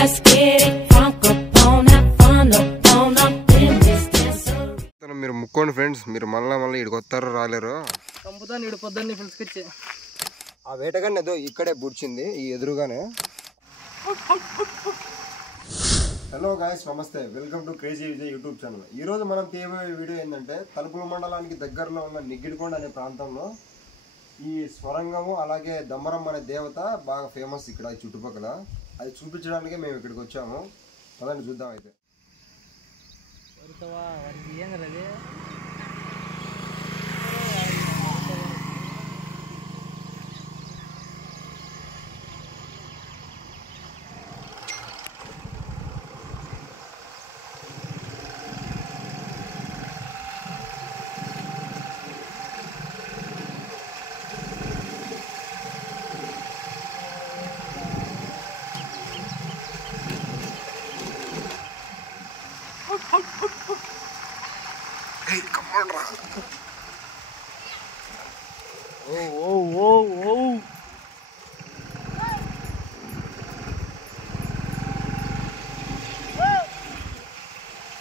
let's get it crunk up on that fun up on up in this dancery. మీరు ముక్కోండి friends, మీరు మళ్ళీ ఇక్కడికి వస్తారో రాలేరు. కంపుతాను ఇడు పొద్దున్నే పిలుచుకొచ్చి ఆ వేటగాన్ని ఏదో ఇక్కడే బుడిచింది ఈ ఎదురుగానే. హలో గాయస్, నమస్తే, welcome to crazy Vijay YouTube channel. ఈరోజు మనం తీయబోయే వీడియో ఏంటంటే తలుపుల మండలానికి దగ్గరలో ఉన్న నిగ్గిడికొండ అనే ప్రాంతంలో ఈ స్వరంగము అలాగే దమ్మరం అనే దేవత బాగా ఫేమస్ ఇక్కడ చుట్టుపక్కల. అది చూపించడానికి మేము ఇక్కడికి వచ్చాము. పదండి చూద్దాం. అయితే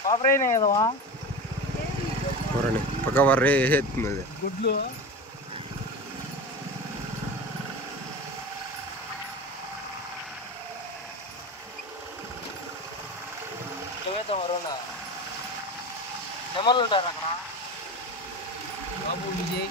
పాపరైనా కదవా పక్క వర్రే ఎత్తుంది గుడ్లు నెమలు ఉంటారు అక్కడ. బాబు విజయ్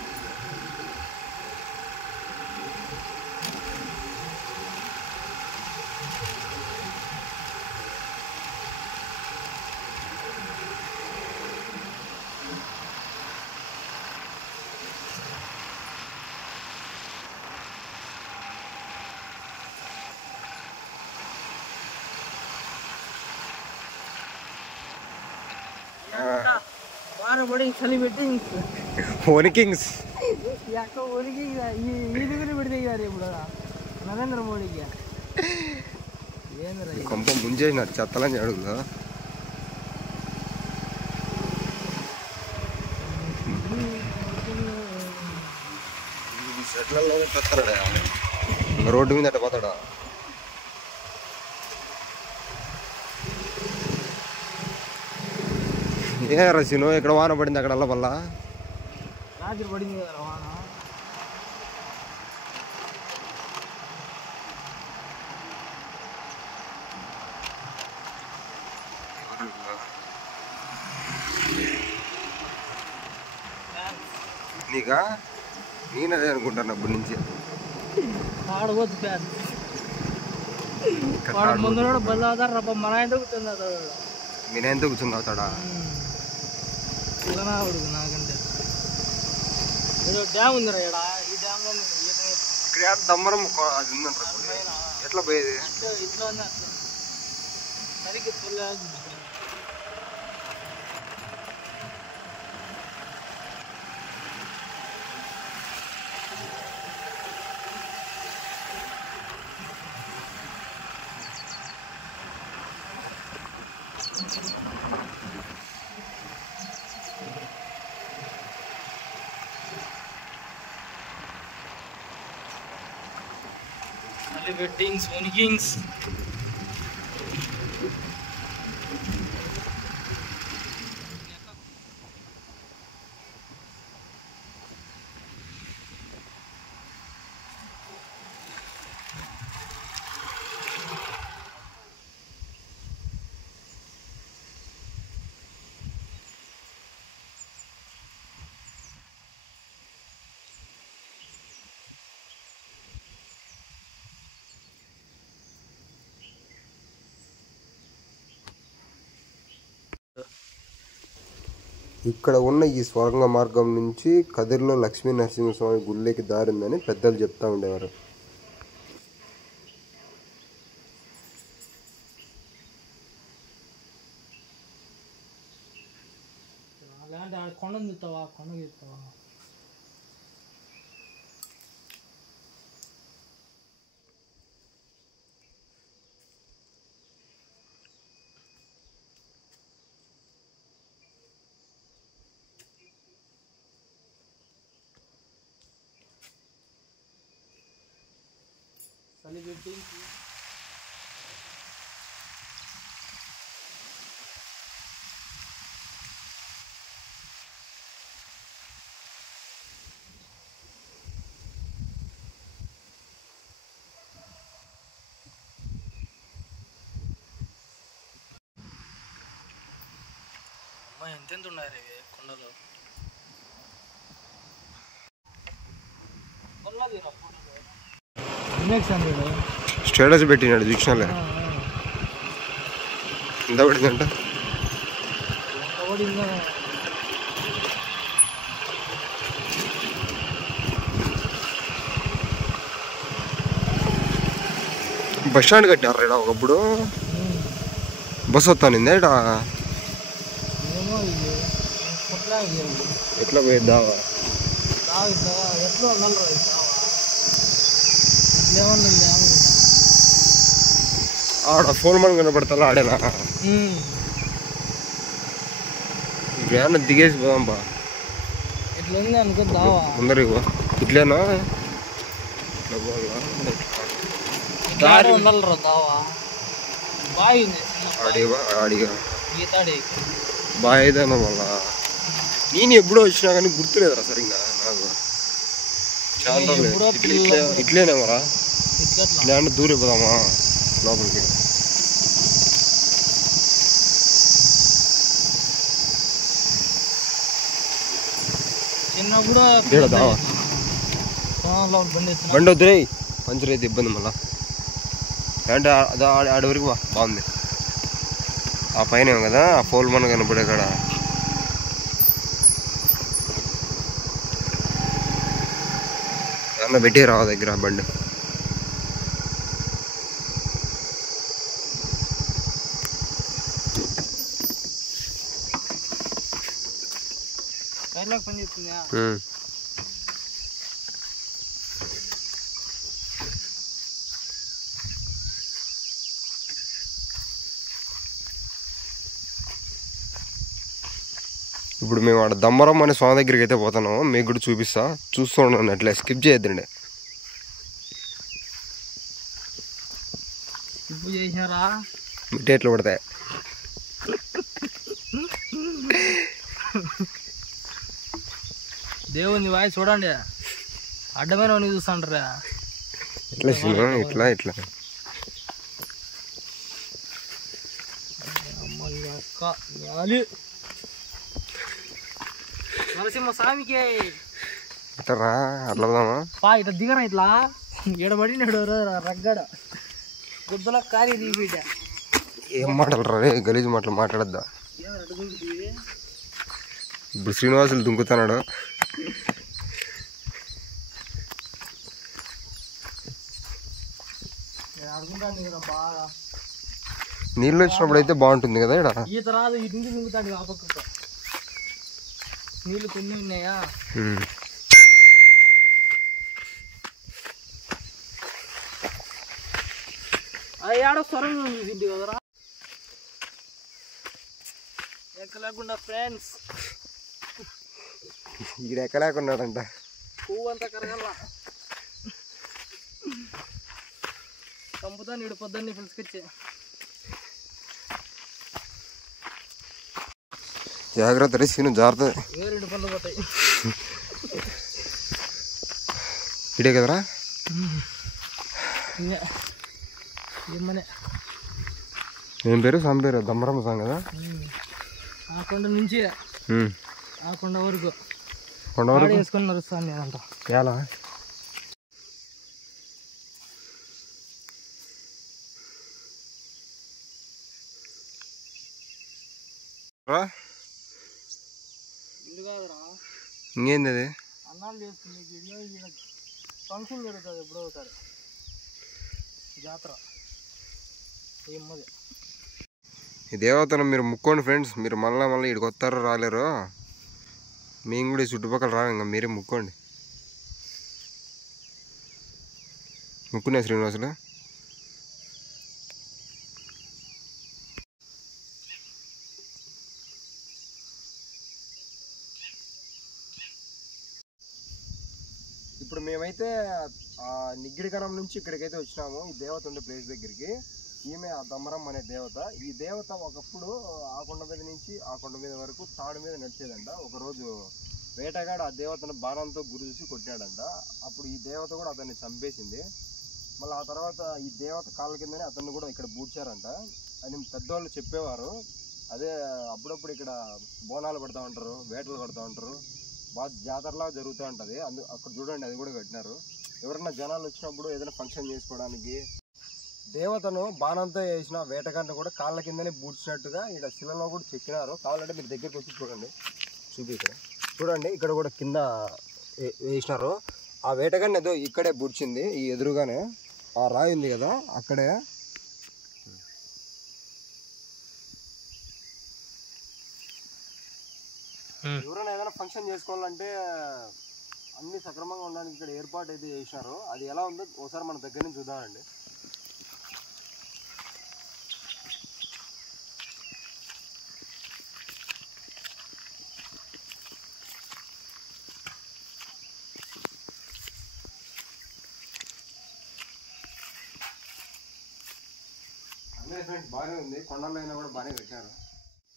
వారబడి చలి పెట్టి కింగ్స్ ఎక్క ఒడికి ఈ దగ్గర పెడితే ఇప్పుడు నరేంద్ర మోడీకి ఏంద్ర కొంప ముంచేసినారు చెత్తలని అడుగుదా. రోడ్డు మీద అట్ట పోతాడా? ఏ రసీను ఇక్కడ వాన పడింది అక్కడ వల్ల రాత్రి పడింది కదా వాన. నీకా నేనదే అనుకుంటాను అప్పటి నుంచి. ఆడవద్దు ఫ్యాన్ వాడు ముందు బల్ల అవుతారు రబ్బ మన ఆయన కూర్చుంది అవుతాడు. మీ నాయనతో కూర్చుని అవుతాడా? ఉడుకు నాకంటే ఏదో డ్యామ్ ఉందిరా ఇక్కడ. ఈ డ్యామ్ లో ఇక్కడ దమ్మరం అది ఉందంటారు. ఎట్లా పోయేది? ఇట్లా ఉంది అట్లా సరిగ్గా చూడలేదు. వెడ్డింగ్స్ వెనికింగ్స్ ఇక్కడ ఉన్న ఈ స్వర్గ మార్గం నుంచి కదిరిలో లక్ష్మీ నరసింహస్వామి గుళ్ళకి దారిందని పెద్దలు చెప్తా ఉండేవారు. కొండను చూస్తావా? కొండ చూస్తావా? చలి పెట్టి ఎంతెంత ఉన్నాయి ఇవి కొండలు స్టేటస్ పెట్టినాడు చూసినాలే. ఎంత పడిందంట? బస్ స్టాండ్ కట్టారు ఇక్కడ ఒకప్పుడు. బస్ వస్తానిందా ఇక్కడ? ఎట్లా పోయిద్దావా? ఆడ ఫోన్ మన కనపడతా ఆడేనా? ఇప్పుడు దిగేసి పోదాం బా. ముందరికి పో. ఇట్లేనా? బాగా ఏదైనా మళ్ళా నేను ఎప్పుడో వచ్చినా కానీ గుర్తులేదురా సరిగ్గా నాకు. చాలా ఇట్లేనే మరా ఇట్లా అంటే దూరం పోదామా లోపలికి? బండి వద్దురే, పంచర్ అయితే ఇబ్బంది మళ్ళా. అంటే ఆడ వరకు బాగుంది. ఆ పైన కదా ఆ పోల్ మన కనపడే కాడ. ఏమన్నా పెట్టి రావ దగ్గర బండి. ఇప్పుడు మేము ఆడ దమ్మరం అనే స్వామి దగ్గరికి అయితే పోతున్నాము. మీకు కూడా చూపిస్తా, చూస్తూ ఉన్నాను. అట్లా స్కిప్ చేయొద్దండి. మిట్టే ఎట్లా పడతాయి? దేవుని వాయి చూడండి, అడ్డమైన వాడిని చూస్తాంటారా? ఎట్లా ఇట్లా ఇట్లా నరసింహ స్వామికి అట్లా అట్లా పోదామా? ఇట్లా దిగరా, ఇట్లా ఎడబడినాడు రగ్గడ గుద్దలో కాలి దిగిబిడ్డ. ఏం మాటలు రే, గలీజు మాటలు మాట్లాడద్దా. ఇప్పుడు శ్రీనివాసులు దుంకుతున్నాడు. బాగా నీళ్ళు వచ్చినప్పుడు అయితే బాగుంటుంది కదా ఇక్కడ. ఈత రాదు, ఇటు నుంచి దుంకుతాడు. ఆ పక్క నీళ్ళు కొన్ని ఉన్నాయా? అది ఆడ సొరంగం ఉంది కదరా, ఎక్కలేకుండా ఫ్రెండ్స్. ఇక్కడ ఎక్కలేకున్నాడంట. పువ్వు అంతా కరగల చంపుతా నీడు పొద్దున్నే పిలుచుకొచ్చే. జాగ్రత్త రే సీను, జాగ్రత్త. రెండు పనులు పోతాయి. ఇడే కదరా? ఏం పేరు? స్వామి పేరు దమ్మరమ్మ స్వామి కదా. ఆ కొండ నుంచి ఆ కొండ వరకు వేసుకొని నడుస్తాను నేనంట. ఎలా ఇల్లు కాదురా, ఇంకేంది అది? అన్నాలు చేసుకునే ఫంక్షన్ జరుగుతుంది ఎప్పుడో ఒకసారి, జాతర. ఏమది ఈ దేవతను మీరు ముక్కోండి ఫ్రెండ్స్. మీరు మళ్ళీ ఇక్కడికి వస్తారో రాలేరు, మేము కూడా ఈ చుట్టుపక్కల రా. ఇంకా మీరే ముక్కోండి. ముక్కునే శ్రీనివాసులు. ఇప్పుడు మేమైతే ఆ నిగ్గిడికరం నుంచి ఇక్కడికైతే వచ్చినాము, ఈ దేవత ఉండే ప్లేస్ దగ్గరికి. ఈమె ఆ దమ్మరం అనే దేవత. ఈ దేవత ఒకప్పుడు ఆ కొండ మీద నుంచి ఆ కొండ మీద వరకు తాడు మీద నడిచేదంట. ఒకరోజు వేటగాడు ఆ దేవతను బాణంతో గురిసి కొట్టాడంట. అప్పుడు ఈ దేవత కూడా అతన్ని చంపేసింది. మళ్ళీ ఆ తర్వాత ఈ దేవత కాళ్ళ కిందనే అతన్ని కూడా ఇక్కడ పూడ్చారంట అని పెద్దవాళ్ళు చెప్పేవారు. అదే అప్పుడప్పుడు ఇక్కడ బోనాలు పడుతూ ఉంటారు, వేటలు పడుతూ ఉంటారు, బాగా జాతరలా జరుగుతూ ఉంటుంది. అక్కడ చూడండి అది కూడా కట్టినారు. ఎవరైనా జనాలు వచ్చినప్పుడు ఏదైనా ఫంక్షన్ చేసుకోవడానికి దేవతను బాణంతో వేసిన వేటగాన్ని కూడా కాళ్ళ కిందనే బూడ్చినట్టుగా ఇక్కడ శిలలో కూడా చెక్కినారు. కావాలంటే మీరు దగ్గరికి వచ్చి చూడండి, ఇక్కడ చూడండి, ఇక్కడ కూడా కింద వేసినారు. ఆ వేటగాన్ని ఏదో ఇక్కడే బూడ్చింది, ఈ ఎదురుగానే ఆ రాయి ఉంది కదా అక్కడే. ఎవరైనా ఏదైనా ఫంక్షన్ చేసుకోవాలంటే అన్ని సక్రమంగా ఉండడానికి ఇక్కడ ఏర్పాటు అయితే చేసినారు. అది ఎలా ఉందో ఒకసారి మన దగ్గర నుంచి చూద్దామండి. అన్నీ ఫ్రెండ్స్ బాగానే ఉంది, కొండల్లో అయినా కూడా బాగానే కట్టారు.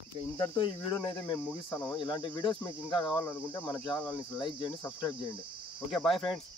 ఇక ఇంతటితో ఈ వీడియోని అయితే మేము ముగిస్తాను. ఇలాంటి వీడియోస్ మీకు ఇంకా కావాలనుకుంటే మన ఛానల్ని లైక్ చేయండి, సబ్స్క్రైబ్ చేయండి. Okay, bye friends.